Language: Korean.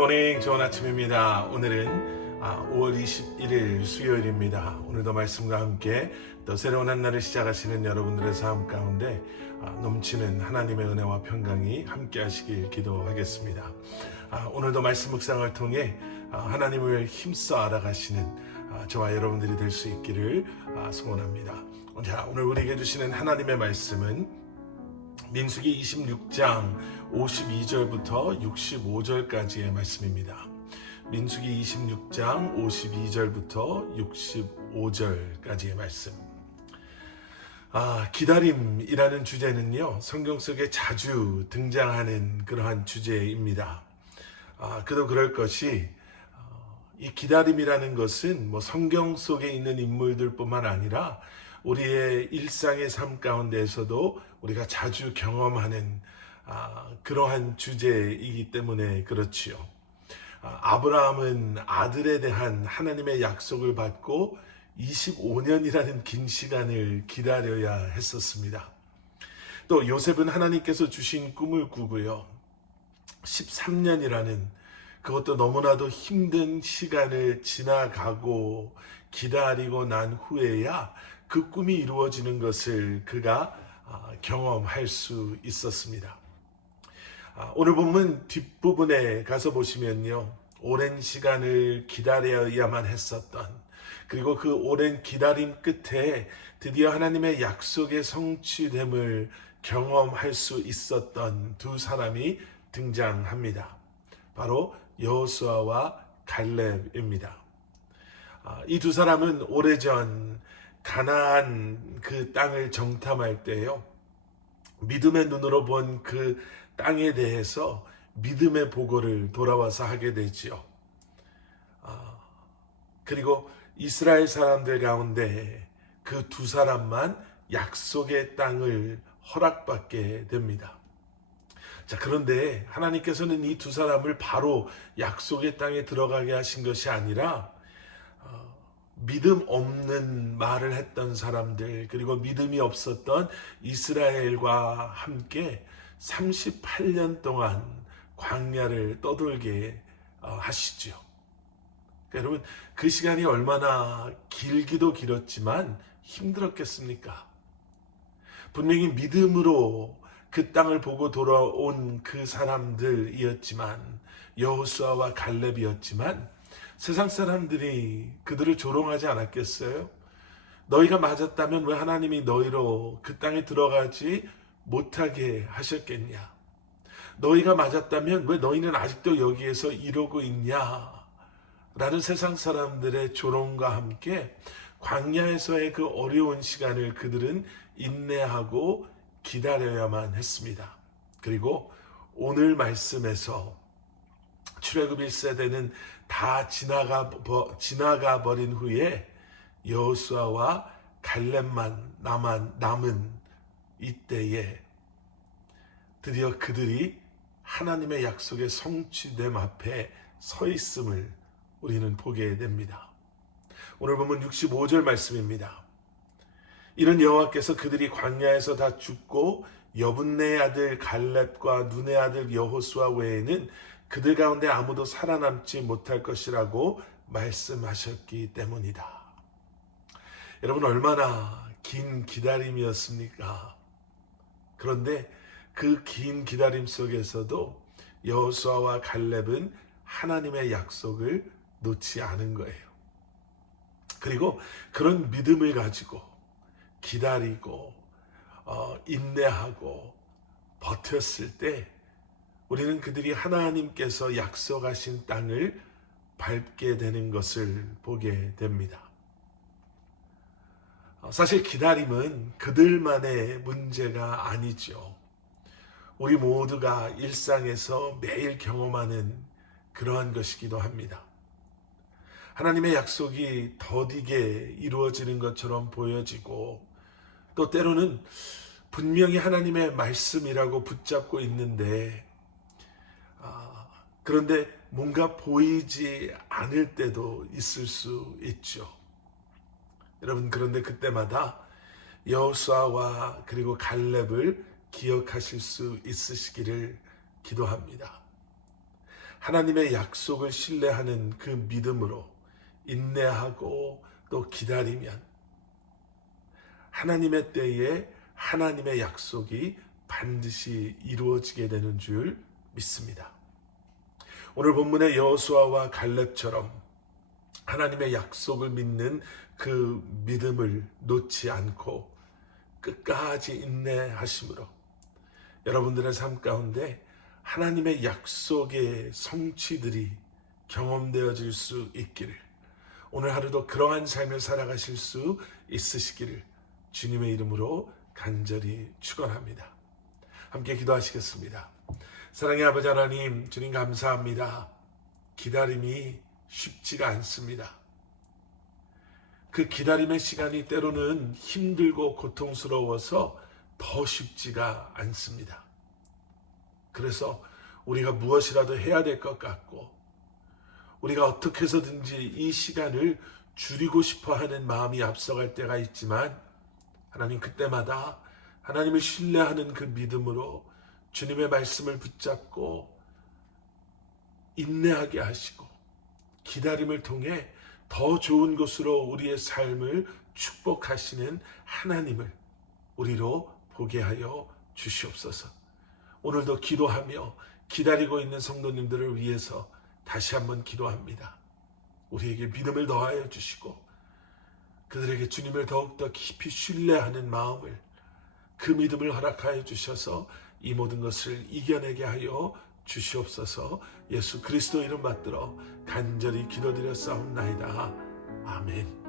굿모닝, 좋은 아침입니다. 오늘은 5월 21일 수요일입니다. 오늘도 말씀과 함께 또 새로운 한 날을 시작하시는 여러분들의 삶 가운데 넘치는 하나님의 은혜와 평강이 함께 하시길 기도하겠습니다. 오늘도 말씀 묵상을 통해 하나님을 힘써 알아가시는 저와 여러분들이 될 수 있기를 소원합니다. 자, 오늘 우리에게 주시는 하나님의 말씀은 민수기 26장 52절부터 65절까지의 말씀입니다. 민수기 26장 52절부터 65절까지의 말씀. 기다림이라는 주제는요, 성경 속에 자주 등장하는 그러한 주제입니다. 그도 그럴 것이 이 기다림이라는 것은 성경 속에 있는 인물들뿐만 아니라 우리의 일상의 삶 가운데에서도 우리가 자주 경험하는 그러한 주제이기 때문에 그렇지요. 아브라함은 아들에 대한 하나님의 약속을 받고 25년이라는 긴 시간을 기다려야 했었습니다. 또 요셉은 하나님께서 주신 꿈을 꾸고요, 13년이라는 그것도 너무나도 힘든 시간을 지나가고 기다리고 난 후에야 그 꿈이 이루어지는 것을 그가 경험할 수 있었습니다. 오늘 본문 뒷부분에 가서 보시면요, 오랜 시간을 기다려야만 했었던, 그리고 그 오랜 기다림 끝에 드디어 하나님의 약속의 성취됨을 경험할 수 있었던 두 사람이 등장합니다. 바로 여호수아와 갈렙입니다. 이 두 사람은 오래전 가나안 그 땅을 정탐할 때요, 믿음의 눈으로 본 그 땅에 대해서 믿음의 보고를 돌아와서 하게 되지요. 그리고 이스라엘 사람들 가운데 그 두 사람만 약속의 땅을 허락받게 됩니다. 자, 그런데 하나님께서는 이 두 사람을 바로 약속의 땅에 들어가게 하신 것이 아니라 믿음 없는 말을 했던 사람들, 그리고 믿음이 없었던 이스라엘과 함께 38년 동안 광야를 떠돌게 하시죠. 여러분, 그 시간이 얼마나 길기도 길었지만 힘들었겠습니까? 분명히 믿음으로 그 땅을 보고 돌아온 그 사람들이었지만, 여호수아와 갈렙이었지만, 세상 사람들이 그들을 조롱하지 않았겠어요? 너희가 맞았다면 왜 하나님이 너희로 그 땅에 들어가지 못하게 하셨겠냐? 너희가 맞았다면 왜 너희는 아직도 여기에서 이러고 있냐? 라는 세상 사람들의 조롱과 함께 광야에서의 그 어려운 시간을 그들은 인내하고 기다려야만 했습니다. 그리고 오늘 말씀에서 출애굽 1세대는 다 지나가 버린 후에 여호수아와 갈렙만 남은 이때에 드디어 그들이 하나님의 약속의 성취됨 앞에 서 있음을 우리는 보게 됩니다. 오늘 보면 65절 말씀입니다. 이는 여호와께서 그들이 광야에서 다 죽고 여분네의 아들 갈렙과 눈의 아들 여호수아 외에는 그들 가운데 아무도 살아남지 못할 것이라고 말씀하셨기 때문이다. 여러분, 얼마나 긴 기다림이었습니까? 그런데 그 긴 기다림 속에서도 여호수아와 갈렙은 하나님의 약속을 놓지 않은 거예요. 그리고 그런 믿음을 가지고 기다리고 인내하고 버텼을 때 우리는 그들이 하나님께서 약속하신 땅을 밟게 되는 것을 보게 됩니다. 사실 기다림은 그들만의 문제가 아니죠. 우리 모두가 일상에서 매일 경험하는 그러한 것이기도 합니다. 하나님의 약속이 더디게 이루어지는 것처럼 보여지고, 또 때로는 분명히 하나님의 말씀이라고 붙잡고 있는데 그런데 뭔가 보이지 않을 때도 있을 수 있죠. 여러분, 그런데 그때마다 여호수아와 그리고 갈렙을 기억하실 수 있으시기를 기도합니다. 하나님의 약속을 신뢰하는 그 믿음으로 인내하고 또 기다리면 하나님의 때에 하나님의 약속이 반드시 이루어지게 되는 줄 믿습니다. 오늘 본문의 여호수아와 갈렙처럼 하나님의 약속을 믿는 그 믿음을 놓지 않고 끝까지 인내하심으로 여러분들의 삶 가운데 하나님의 약속의 성취들이 경험되어질 수 있기를, 오늘 하루도 그러한 삶을 살아가실 수 있으시기를 주님의 이름으로 간절히 축원합니다. 함께 기도하시겠습니다. 사랑의 아버지 하나님, 주님 감사합니다. 기다림이 쉽지가 않습니다. 그 기다림의 시간이 때로는 힘들고 고통스러워서 더 쉽지가 않습니다. 그래서 우리가 무엇이라도 해야 될 것 같고 우리가 어떻게 해서든지 이 시간을 줄이고 싶어 하는 마음이 앞서갈 때가 있지만 하나님, 그때마다 하나님을 신뢰하는 그 믿음으로 주님의 말씀을 붙잡고 인내하게 하시고 기다림을 통해 더 좋은 곳으로 우리의 삶을 축복하시는 하나님을 우리로 보게 하여 주시옵소서. 오늘도 기도하며 기다리고 있는 성도님들을 위해서 다시 한번 기도합니다. 우리에게 믿음을 더하여 주시고 그들에게 주님을 더욱더 깊이 신뢰하는 마음을, 그 믿음을 허락하여 주셔서 이 모든 것을 이겨내게 하여 주시옵소서. 예수 그리스도 이름 받들어 간절히 기도드렸사옵나이다. 아멘.